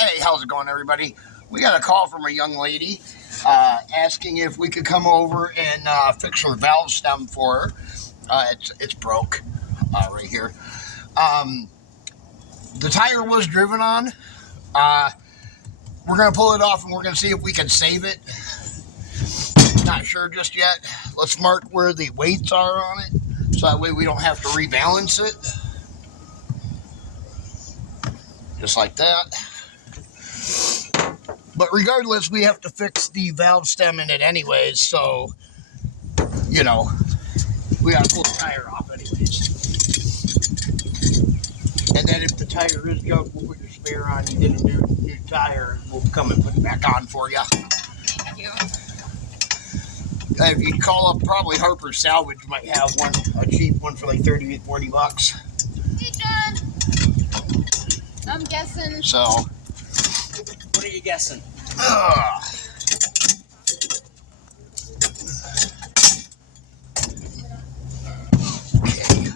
Hey, how's it going, everybody? We got a call from a young lady asking if we could come over and fix her valve stem for her. It's broke right here. Um, the tire was driven on. We're going to pull it off and we're going to see if we can save it. Not sure just yet. Let's mark where the weights are on it so that way we don't have to rebalance it. Just like that. But regardless, we have to fix the valve stem in it anyways, so, you know, we got to pull the tire off anyways. And then if the tire is junk, we'll put your spare on and get a new tire, and we'll come and put it back on for you. Thank you. If you call up, probably Harper's Salvage might have one, a cheap one for like 30 to 40 bucks. Hey, John. I'm guessing. So. What are you guessing? Okay.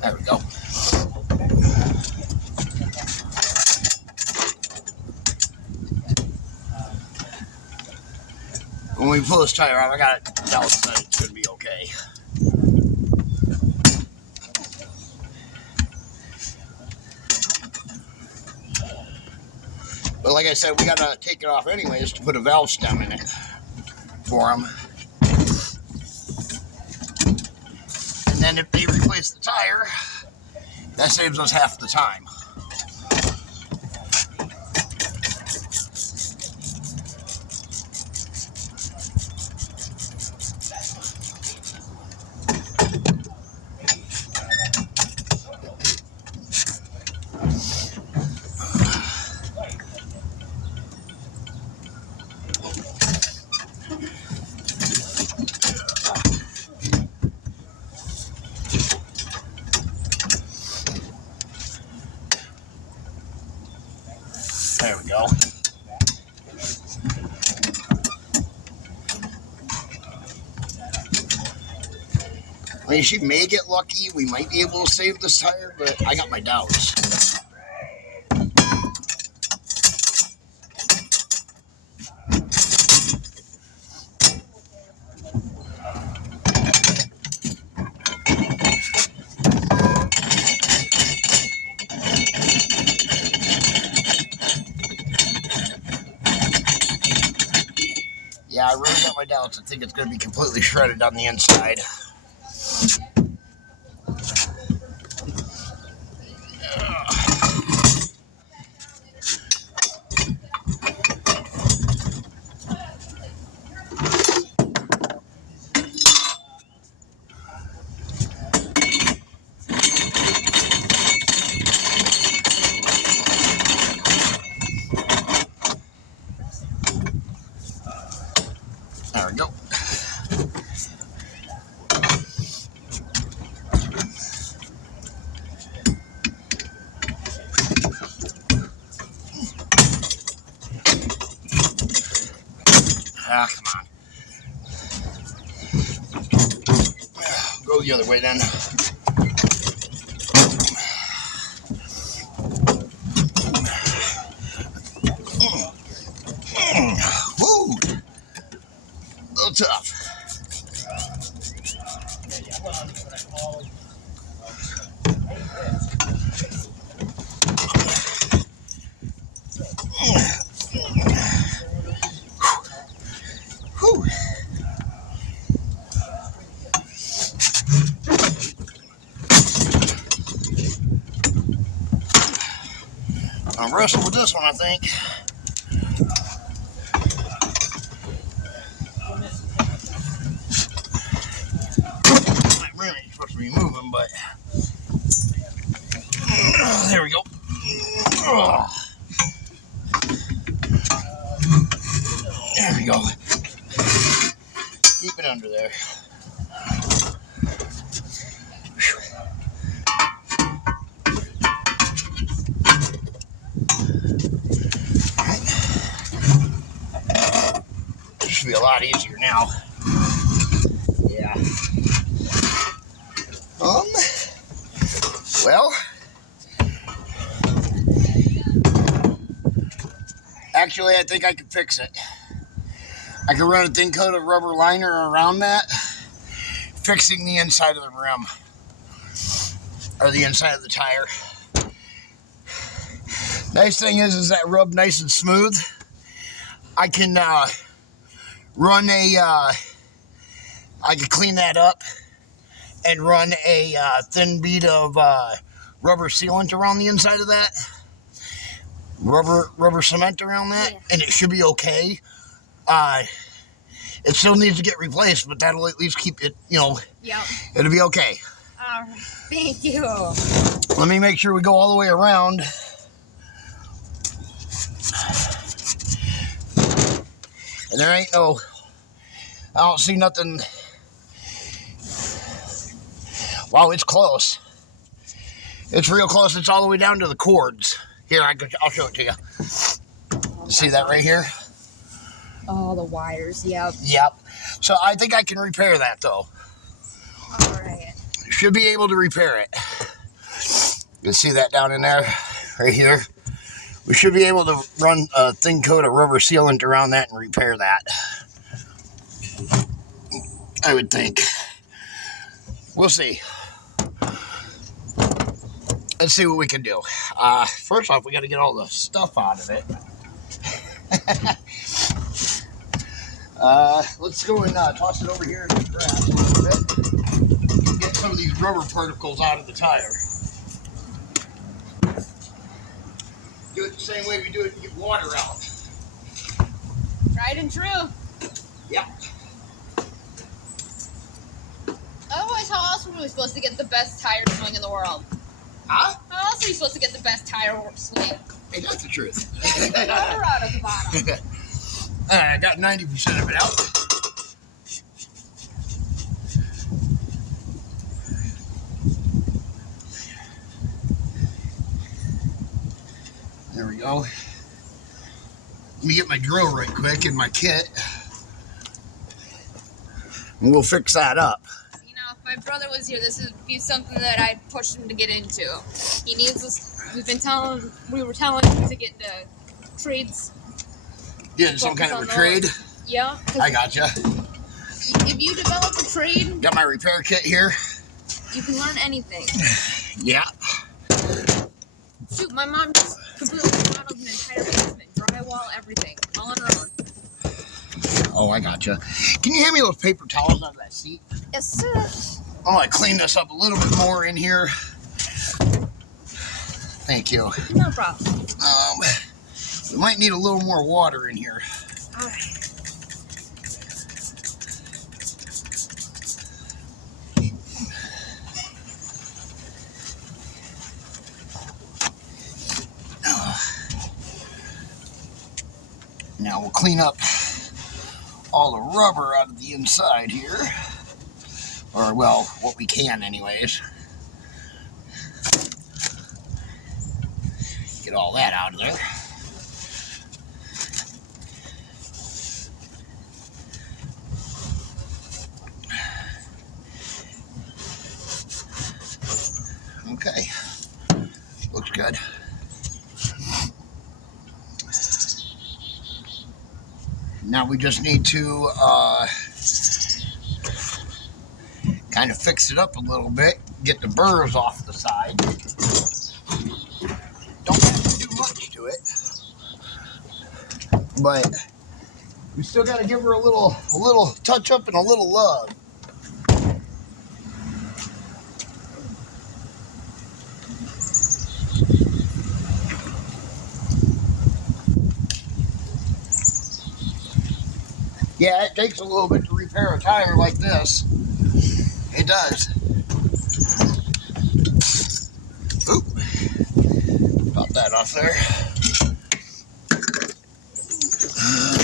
There we go. When we pull this tire out, I got it doubts that it's going to be okay. But like I said, we got to take it off anyways to put a valve stem in it for them. And then if they replace the tire, that saves us half the time. There we go. I mean, she may get lucky. We might be able to save this tire, but I got my doubts. Yeah, I really got my doubts. I think it's going to be completely shredded on the inside. There we go. Ah, come on. Go the other way then. Woo! A little tough. Whew. I'll wrestle with this one, I think. I'm really supposed to be moving, but there we go. There we go. Keep it under there. should be a lot easier now. Yeah. Well, actually, I think I can fix it. I can run a thin coat of rubber liner around that, fixing the inside of the rim, or the inside of the tire. Nice thing is that rub nice and smooth. I can run I can clean that up and run a thin bead of rubber sealant around the inside of that. Rubber cement around that, and it should be okay. It still needs to get replaced, but that'll at least keep it, Yep. It'll be okay. Thank you. Let me make sure we go all the way around. And there ain't no, I don't see nothing. Wow, it's close. It's real close. It's all the way down to the cords. Here, I'll show it to you. See that right here? Oh, the wires. Yep. Yep. So I think I can repair that, though. All right. Should be able to repair it. You see that down in there? Right here? We should be able to run a thin coat of rubber sealant around that and repair that. I would think. We'll see. Let's see what we can do. First off, we got to get all the stuff out of it. Let's go and toss it over here in the grass a little bit. Get some of these rubber particles out of the tire. Do it the same way we do it to get water out. Tried and true. Yep. Otherwise, how else were we supposed to get the best tire swing in the world? Huh? How else are you supposed to get the best tire swing? Hey, that's the truth. Yeah, get the rubber out of the bottom. Alright, I got 90% of it out. There we go. Let me get my drill right quick in my kit. And we'll fix that up. You know, if my brother was here, this would be something that I'd push him to get into. He needs us. We were telling him to get into trades. Yeah, some kind of a trade. Yeah. I gotcha. If you develop a trade, Got my repair kit here. you can learn anything. Yeah. Shoot, my mom just completely remodeled an entire basement, drywall, everything, all on her own. Oh, I gotcha. Can you hand me those paper towels out of that seat? Yes, sir. I want to clean this up a little bit more in here. Thank you. No problem. We might need a little more water in here. All right. Now we'll clean up all the rubber out of the inside here. Or, well, what we can anyways. Get all that out of there. Okay. Looks good. Now we just need to kind of fix it up a little bit, get the burrs off the side. Don't have to do much to it, but we still got to give her a little touch up and a little love. Yeah, it takes a little bit to repair a tire like this. It does. Oop. Pop that off there.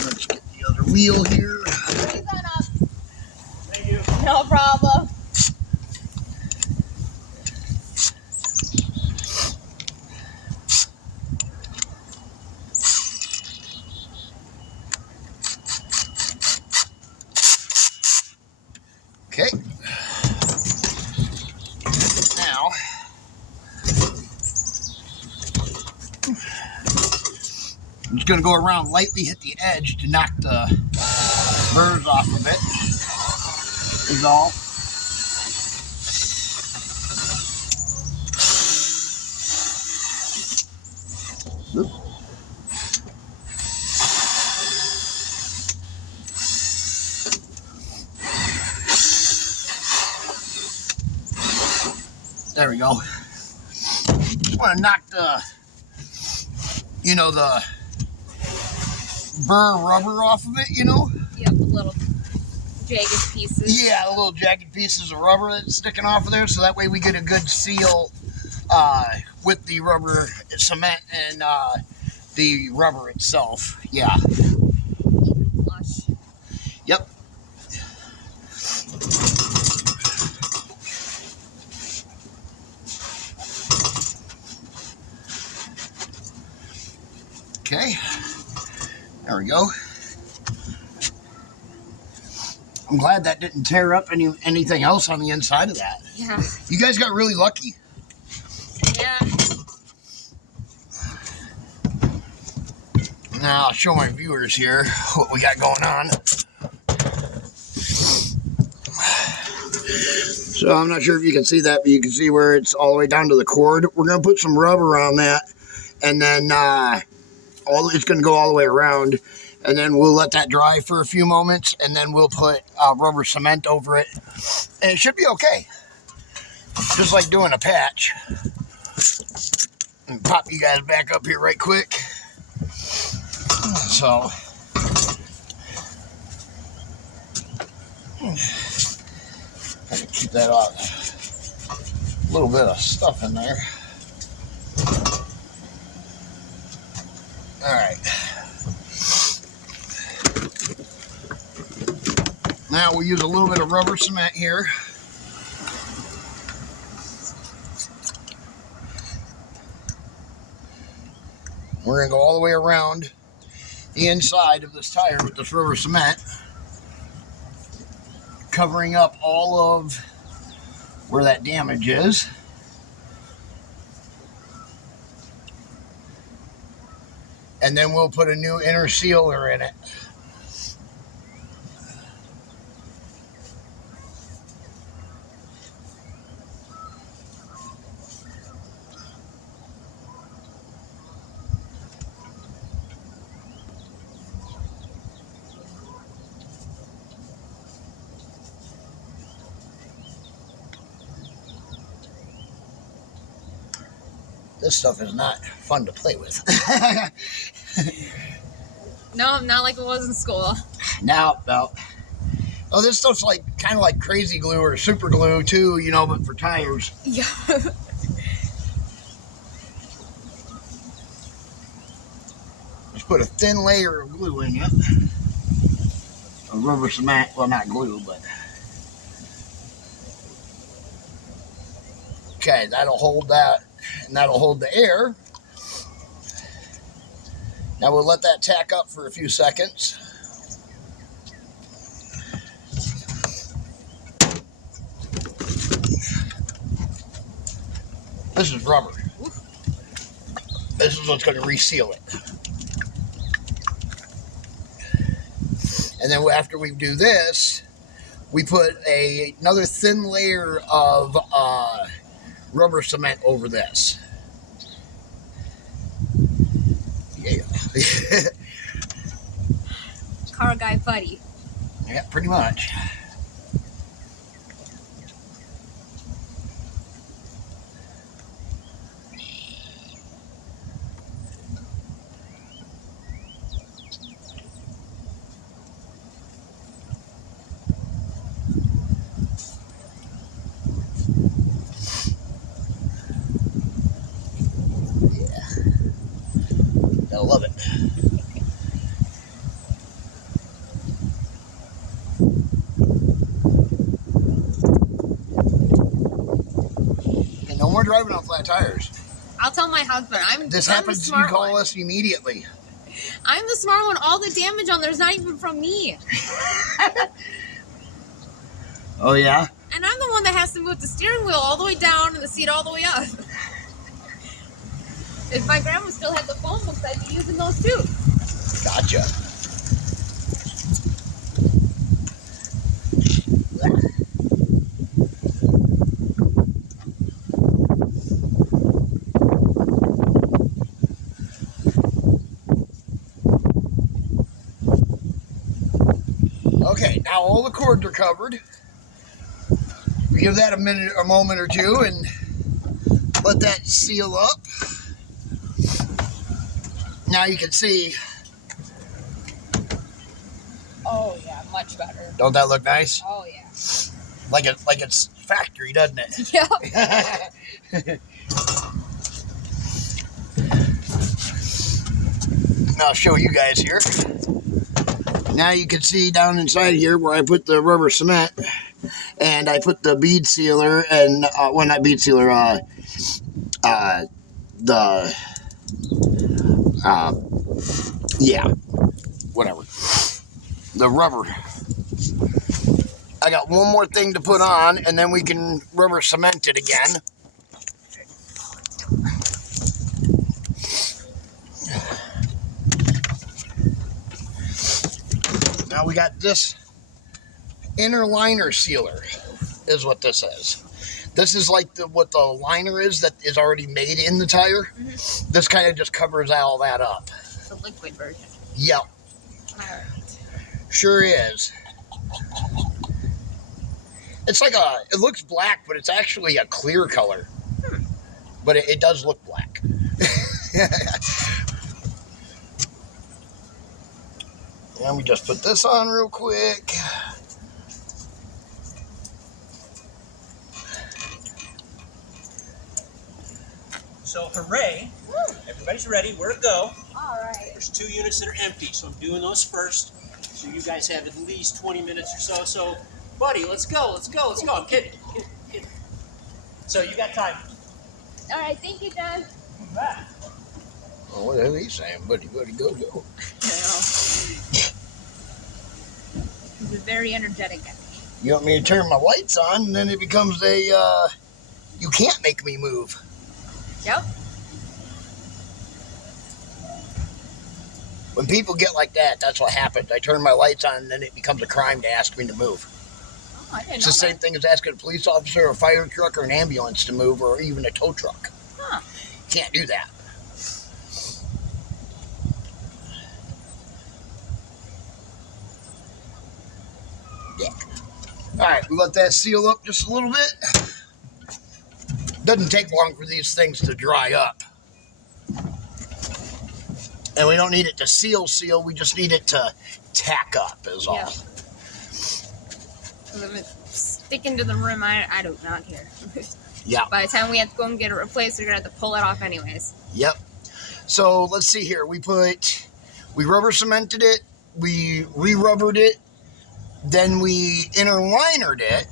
Let's get the other wheel here. Pick that up. Thank you. No problem. Okay. Now, I'm just going to go around, lightly hit the edge to knock the burrs off of it. Is all. Oop. There we go. Just want to knock the, the burr rubber off of it, Yep, the little jagged pieces. Yeah, the little jagged pieces of rubber that's sticking off of there, so that way we get a good seal with the rubber cement and the rubber itself. Yeah. Even flush. Yep. Okay. There we go. I'm glad that didn't tear up anything else on the inside of that. Yeah. You guys got really lucky. Yeah. Now I'll show my viewers here what we got going on. So I'm not sure if you can see that, but you can see where it's all the way down to the cord. We're going to put some rubber on that, and then it's going to go all the way around. And then we'll let that dry for a few moments, and then we'll put rubber cement over it. And it should be okay. Just like doing a patch. And pop you guys back up here right quick. So, I can keep that off. A little bit of stuff in there. All right. Now we'll use a little bit of rubber cement here. We're going to go all the way around the inside of this tire with this rubber cement, covering up all of where that damage is. And then we'll put a new inner sealer in it. This stuff is not fun to play with. No, not like it was in school. No. Oh, this stuff's kind of like crazy glue or super glue too, but for tires. Yeah. Just put a thin layer of glue in it. A rubber cement, well, not glue, but. Okay, that'll hold that, and that'll hold the air. Now we'll let that tack up for a few seconds. This is rubber. This is what's going to reseal it. And then after we do this, we put another thin layer of rubber cement over this. Yeah. Car guy buddy. Yeah, pretty much. I love it. And no more driving on flat tires. I'll tell my husband. This I'm happens, the you smart call one. us immediately. I'm the smart one. All the damage on there's not even from me. Oh, yeah? And I'm the one that has to move the steering wheel all the way down and the seat all the way up. If my grandma still had the phone books, I'd be using those too. Gotcha. Okay, now all the cords are covered. We give that a moment or two, and let that seal up. Now you can see. Oh yeah, much better. Don't that look nice? Oh yeah. Like it's factory, doesn't it? Yeah. I'll show you guys here. Now you can see down inside here where I put the rubber cement, and I put the bead sealer, and well, not bead sealer, yeah, whatever, the rubber. I got one more thing to put on, and then we can rubber cement it again. Now we got this inner liner sealer, is what this is. This is like what the liner is that is already made in the tire. Mm-hmm. This kind of just covers all that up. The liquid version. Yep. All right. Sure is. It's like it looks black, but it's actually a clear color. But it does look black. Let me just put this on real quick. So, hooray. Everybody's ready. We're to go. All right. There's 2 units that are empty, so I'm doing those first. So you guys have at least 20 minutes or so. So, buddy, let's go. Let's go. Let's go. I'm kidding. So you got time. All right. Thank you, John. Oh, what is he saying? Buddy, go. He's a very energetic guy. You want me to turn my lights on, and then it becomes you can't make me move. Yep. When people get like that, that's what happens. I turn my lights on, and then it becomes a crime to ask me to move. Oh, I didn't It's know the same thing as asking a police officer, a fire truck, or an ambulance to move, or even a tow truck. Huh. Can't do that. Yeah. All right, we let that seal up just a little bit. Doesn't take long for these things to dry up. And we don't need it to seal. We just need it to tack up is all. Yeah. If it's sticking to the rim, I do not care. Yeah. By the time we have to go and get it replaced, we're going to have to pull it off anyways. Yep. So let's see here. We rubber cemented it. We re-rubbered it. Then we inner linered it.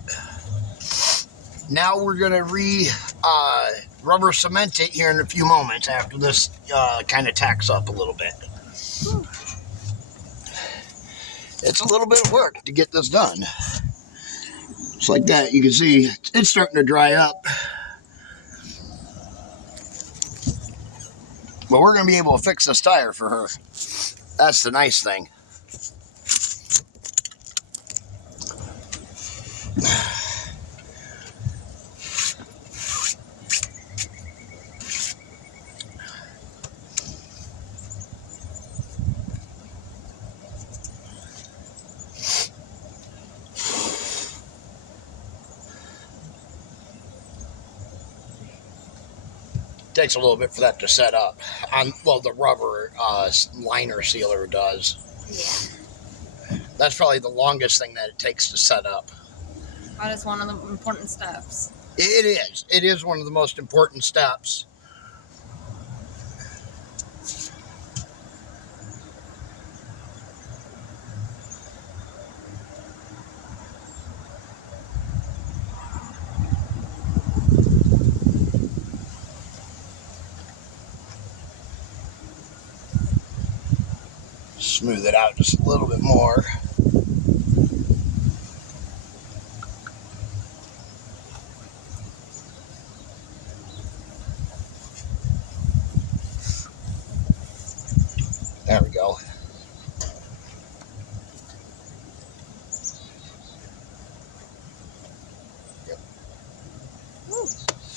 Now we're going to rubber cement it here in a few moments after this kind of tacks up a little bit. Whew. It's a little bit of work to get this done. Just like that, you can see it's starting to dry up. But we're going to be able to fix this tire for her. That's the nice thing. Takes a little bit for that to set up. Well, the rubber liner sealer does. Yeah. That's probably the longest thing that it takes to set up. That is one of the important steps. It is. It is one of the most important steps. Smooth it out just a little bit more.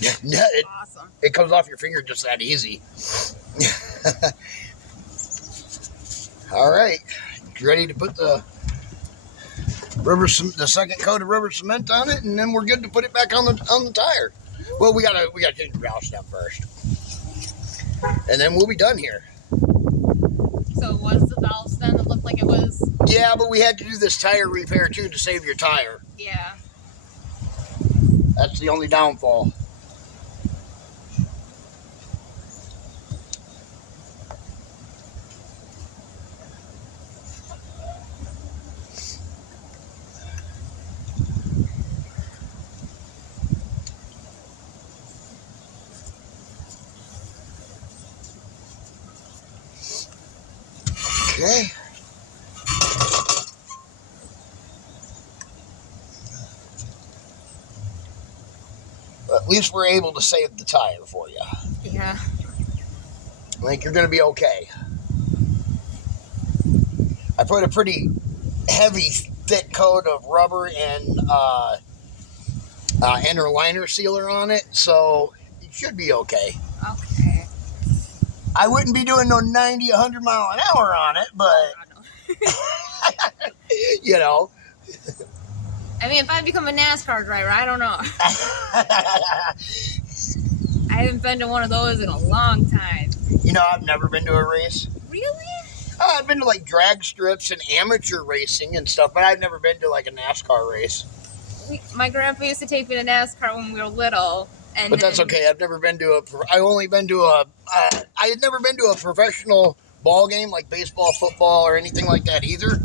Awesome. It comes off your finger just that easy. All right, you ready to put the second coat of rubber cement on it, and then we're good to put it back on the tire. Well, we gotta change the valve stem first, and then we'll be done here. So was the valve stem? It looked like it was. Yeah, but we had to do this tire repair too to save your tire. Yeah. That's the only downfall. Okay. But at least we're able to save the tire for you. Yeah. I think you're going to be okay. I put a pretty heavy, thick coat of rubber and inner liner sealer on it, so it should be okay. Okay. I wouldn't be doing no 90, 100 mile an hour on it, but, you know. I mean, if I become a NASCAR driver, I don't know. I haven't been to one of those in a long time. You know, I've never been to a race. Really? I've been to like drag strips and amateur racing and stuff, but I've never been to like a NASCAR race. My grandpa used to take me to NASCAR when we were little. But that's okay. I've never been to I had never been to a professional ball game like baseball, football, or anything like that either.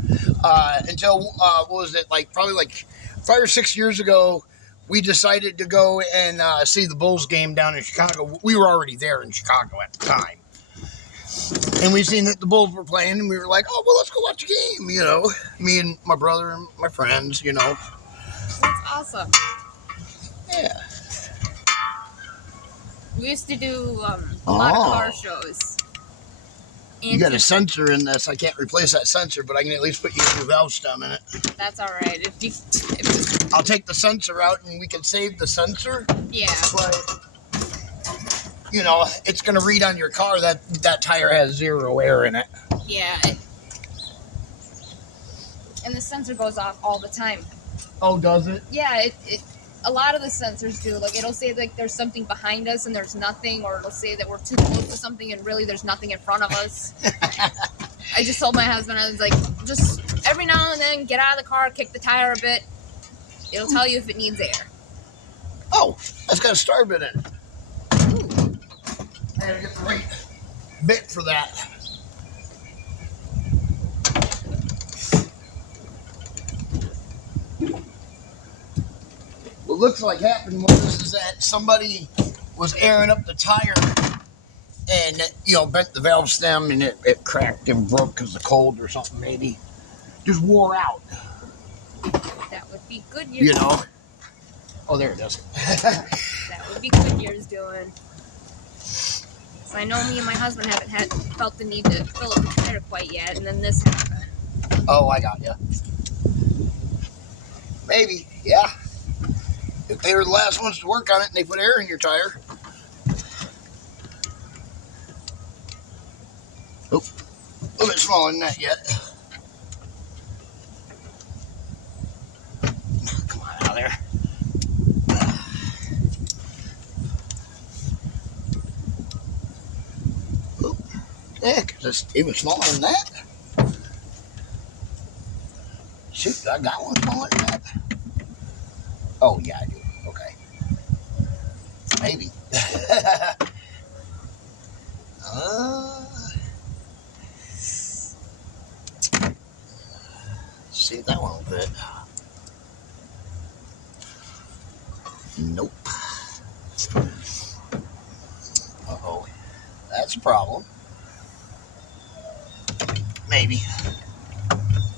Until what was it, like probably like 5 or 6 years ago, we decided to go and see the Bulls game down in Chicago. We were already there in Chicago at the time, and we seen that the Bulls were playing, and we were like, "Oh well, let's go watch a game." You know, me and my brother and my friends. You know, That's awesome. yeah. We used to do a lot of car shows. You got a sensor in this. I can't replace that sensor, but I can at least put you a new valve stem in it. That's all right. I'll take the sensor out and we can save the sensor. Yeah. But, you know, it's going to read on your car that tire has 0 air in it. Yeah. And the sensor goes off all the time. Oh, does it? Yeah, a lot of the sensors do. Like, it'll say like there's something behind us and there's nothing, or it'll say that we're too close to something and really there's nothing in front of us. I just told my husband, I was like, just every now and then get out of the car, kick the tire a bit. It'll tell you if it needs air. Oh, that's got a star bit in it. Ooh. I gotta get the right bit for that. What looks like happened was that somebody was airing up the tire and, you know, bent the valve stem and it cracked and broke because of the cold or something maybe. Just wore out. That would be Goodyear's. You know? Oh, there it is. That would be Goodyear's doing. So I know me and my husband haven't felt the need to fill up the tire quite yet, and then this happened. Oh, I got you. Maybe, yeah. If they were the last ones to work on it and they put air in your tire. Oh, a little bit smaller than that yet. Come on out of there. Oh, heck, it's even smaller than that. Shoot, I got one smaller than that. Oh, yeah, I do. Okay. Maybe. See if that one will fit. Nope. Uh-oh. That's a problem. Maybe.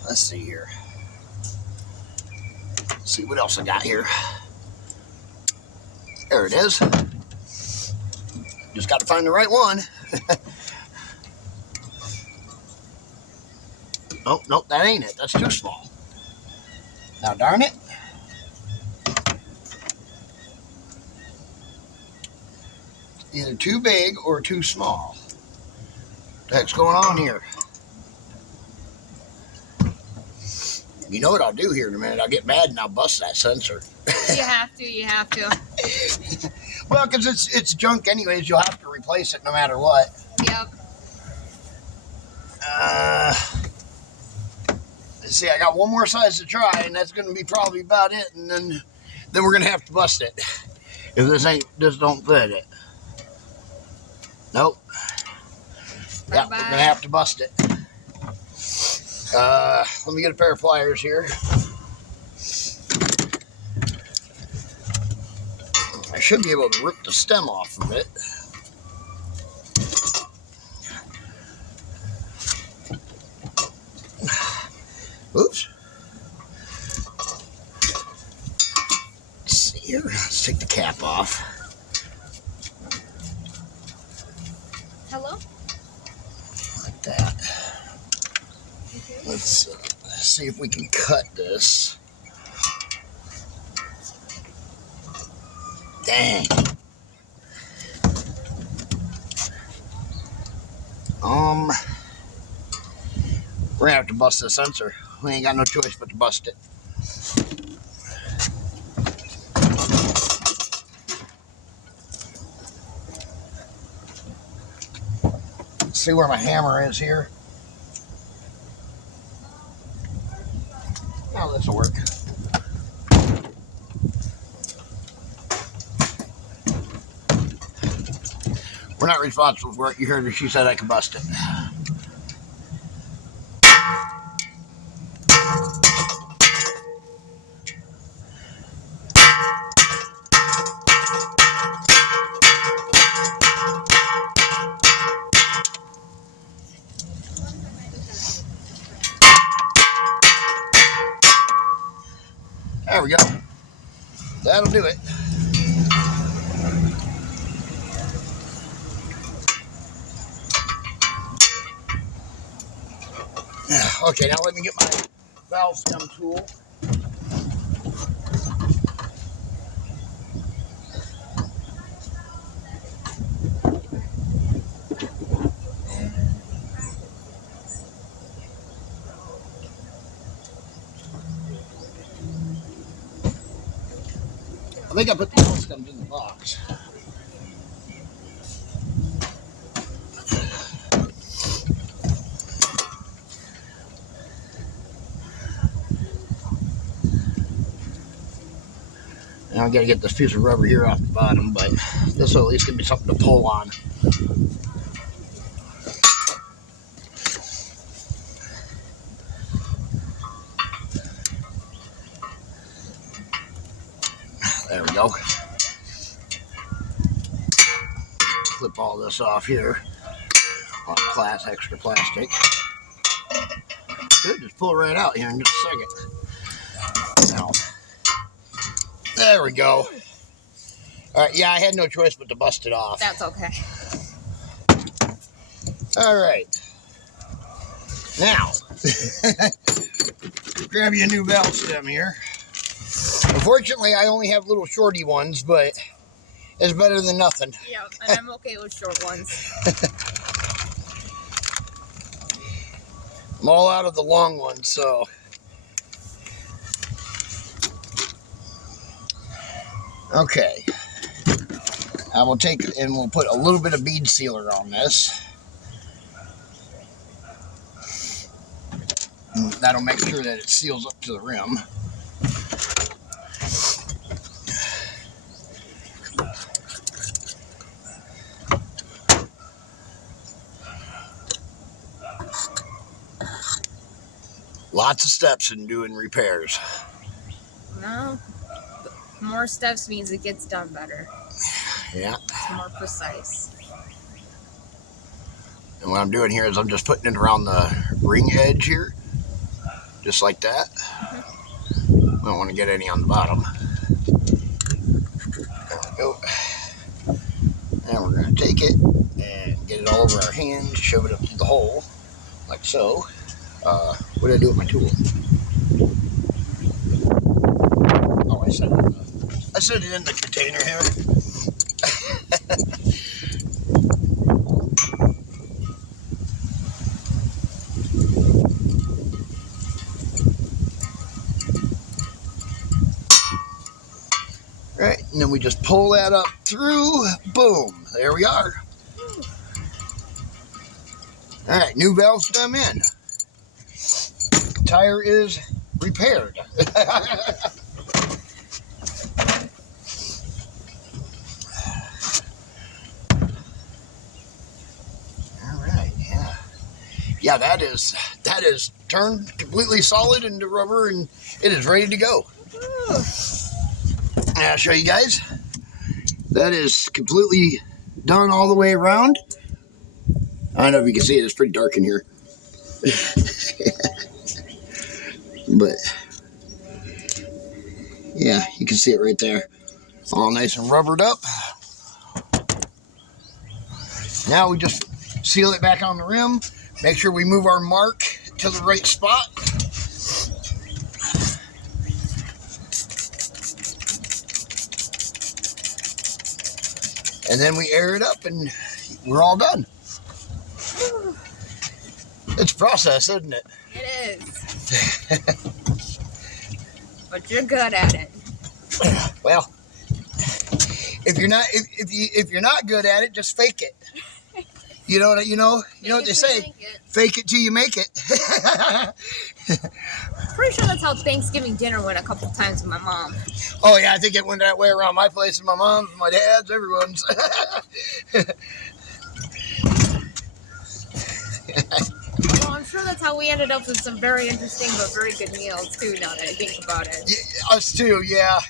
Let's see here. See what else I got here. There it is. Just got to find the right one. Oh, nope, that ain't it. That's too small. Now, darn it. either too big or too small. What the heck's going on here? You know what I'll do here in a minute? I'll get mad and I'll bust that sensor. You have to. You have to. Well, because it's junk anyways. You'll have to replace it no matter what. Yep. Let's see, I got one more size to try, and that's going to be probably about it. And then we're going to have to bust it. If this don't fit it. Nope. Yeah, we're going to have to bust it. Let me get a pair of pliers here. I should be able to rip the stem off of it. Oops. Let's see here. Let's take the cap off. Hello? Like that. Let's see if we can cut this. Dang. We're gonna have to bust the sensor. We ain't got no choice but to bust it. Let's see where my hammer is here. Oh, this'll work. We're not responsible for it. You heard her. She said I could bust it. There we go. That'll do it. Okay, now let me get my valve stem tool. I think I put the valve stems in the box. Now I gotta get this piece of rubber here off the bottom, but this will at least give me something to pull on. There we go. Clip all this off here on extra plastic. Good, just pull it right out here in just a second. Now, there we go. All right, yeah, I had no choice but to bust it off. That's okay. All right. Now, grab you a new valve stem here. Unfortunately, I only have little shorty ones, but it's better than nothing. Yeah, and I'm okay with short ones. I'm all out of the long ones, so. Okay. I will take it and we'll put a little bit of bead sealer on this. That'll make sure that it seals up to the rim. Lots of steps in doing repairs. No, more steps means it gets done better. Yeah. It's more precise. And what I'm doing here is I'm just putting it around the ring edge here. Just like that. We don't want to get any on the bottom. There we go. Now we're going to take it and get it all over our hand, shove it up through the hole, like so. What did I do with my tool? Oh, I set it in the container here. Right, and then we just pull that up through. Boom, there we are. All right, new valve stem in. Tire is repaired. All right, yeah. Yeah, that is turned completely solid into rubber, and it is ready to go. And I'll show you guys. That is completely done all the way around. I don't know if you can see it. It's pretty dark in here. But, yeah, you can see it right there. All nice and rubbered up. Now we just seal it back on the rim. Make sure we move our mark to the right spot. And then we air it up and we're all done. It's a process, isn't it? It is. But you're good at it. Well, if you're not good at it, just fake it. You know what they say? Fake it till you make it. Pretty sure that's how Thanksgiving dinner went a couple of times with my mom. Oh yeah, I think it went that way around my place and my mom's, my dad's, everyone's. Well, I'm sure that's how we ended up with some very interesting but very good meals too. Now that I think about it. Yeah, us too, yeah.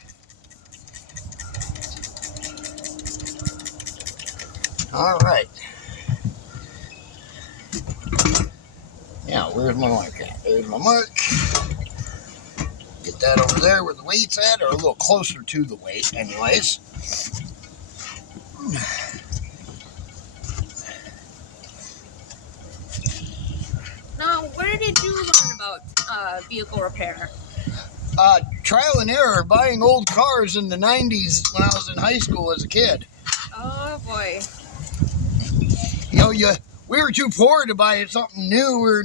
All right. Now, where's my mark at? There's my mark. Get that over there where the weight's at, or a little closer to the weight, anyways. Now, where did you learn about vehicle repair? Trial and error, buying old cars in the 90s when I was in high school as a kid. Oh boy. We were too poor to buy something new or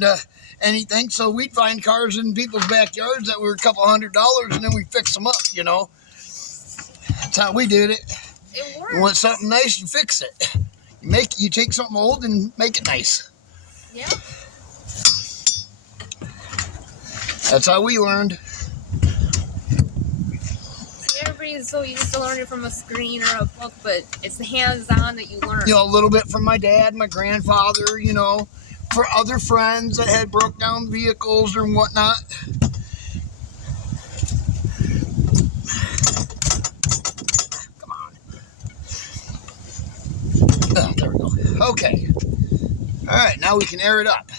anything, so we'd find cars in people's backyards that were a couple $100, and then we'd fix them up, That's how we did it. It worked. You want something nice, you fix it. You take something old and make it nice. Yeah. That's how we learned. See, everybody's so used to learning from a screen or a book, but it's the hands-on that you learn. A little bit from my dad, my grandfather, for other friends that had broke down vehicles or whatnot. Come on. Oh, there we go. Okay. All right, now we can air it up.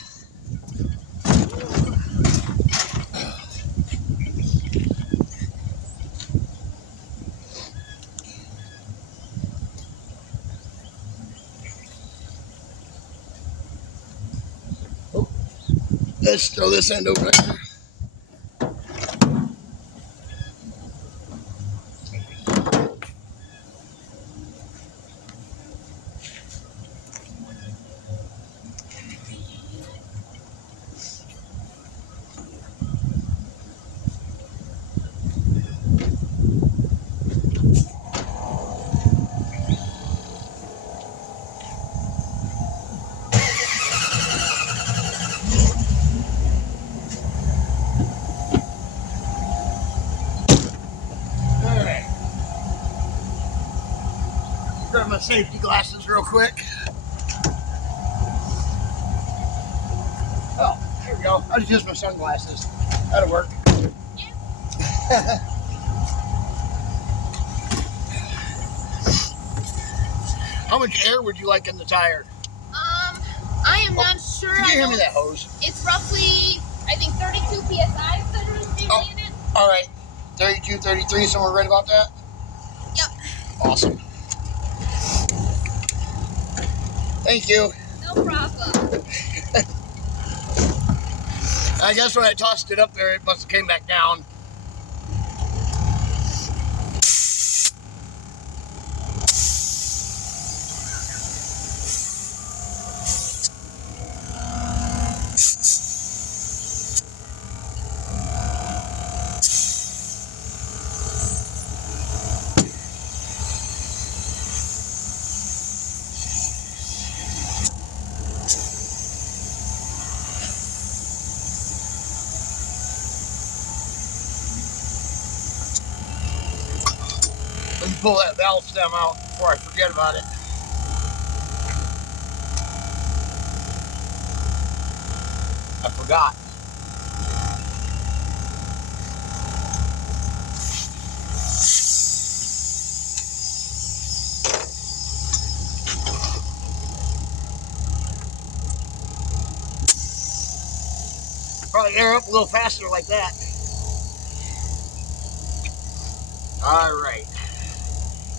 Let's throw this end over there. Grab my safety glasses real quick. Oh, here we go. I just used my sunglasses. That'll work. How much air would you like in the tire? I am not sure. Can you hand me that hose? It's roughly, I think, 32 psi that are in it. All right. 32, 33, somewhere right about that? Yep. Awesome. Thank you. No problem. I guess when I tossed it up there, it must have came back down. pull that valve stem out before I forget about it. I forgot. Probably air up a little faster like that. All right.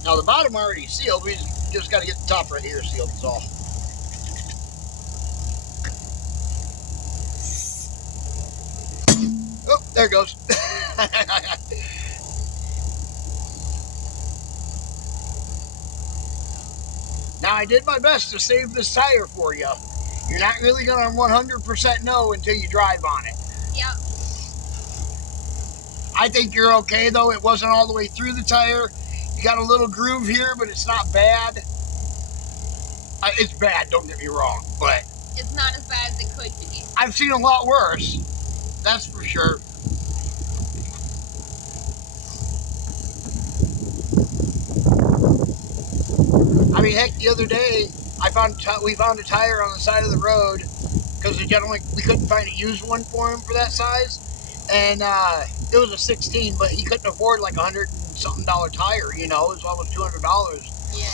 Now the bottom already sealed. We just got to get the top right here sealed. That's all. Oh, there it goes. Now I did my best to save this tire for you. You're not really gonna 100% know until you drive on it. Yeah. I think you're okay though. It wasn't all the way through the tire. You got a little groove here, but it's not bad. It's bad, don't get me wrong, but It's not as bad as it could be. I've seen a lot worse. That's for sure. I mean, heck, the other day we found a tire on the side of the road because the gentleman, we couldn't find a used one for him for that size, and it was a 16, but he couldn't afford like $100 and something tire. You know, it was almost $200. Yeah.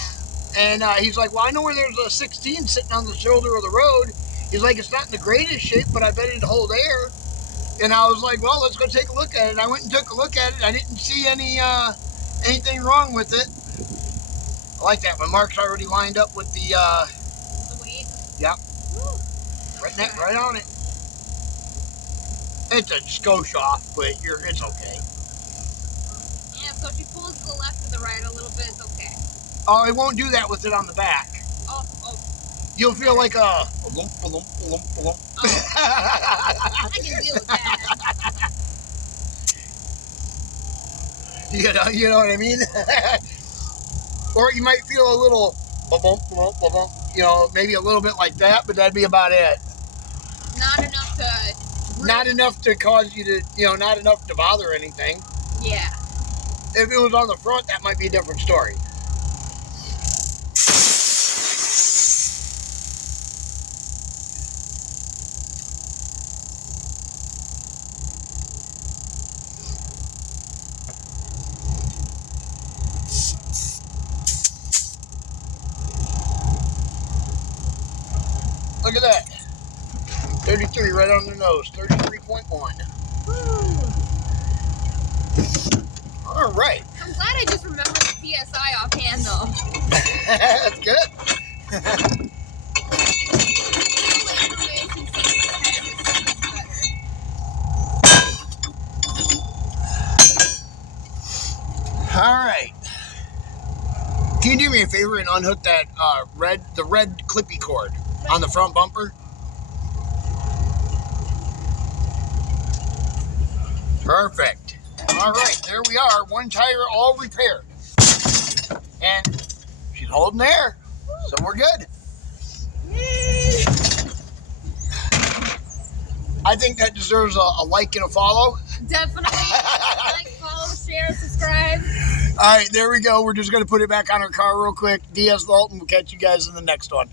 And he's like, well, I know where there's a 16 sitting on the shoulder of the road. He's like, it's not in the greatest shape, but I bet it'd hold air. And I was like, well, let's go take a look at it. I went and took a look at it. I didn't see anything wrong with it. I like that. My mark's already lined up with the weight. Yep. Woo. Right on it. It's a skosh off, but it's okay. Yeah, so if she pulls to the left or the right a little bit, it's okay. Oh, it won't do that with it on the back. Oh. You'll feel like a lump, a lump, a lump, a lump. I can deal with that. You know what I mean? Or you might feel a little bump, bump, bump, you know, maybe a little bit like that, but that'd be about it. Not enough to. Not enough to cause you to, not enough to bother anything. Yeah. If it was on the front, that might be a different story. Look at that. 33 right on the nose. 33.1. All right. I'm glad I just remembered the PSI offhand, though. That's good. All right. Can you do me a favor and unhook that red clippy cord on the front bumper? Perfect. All right, there we are. One tire all repaired. And she's holding air, so we're good. I think that deserves a like and a follow. Definitely. Like, follow, share, subscribe. All right, there we go. We're just going to put it back on our car real quick. DS Vault, and we'll catch you guys in the next one.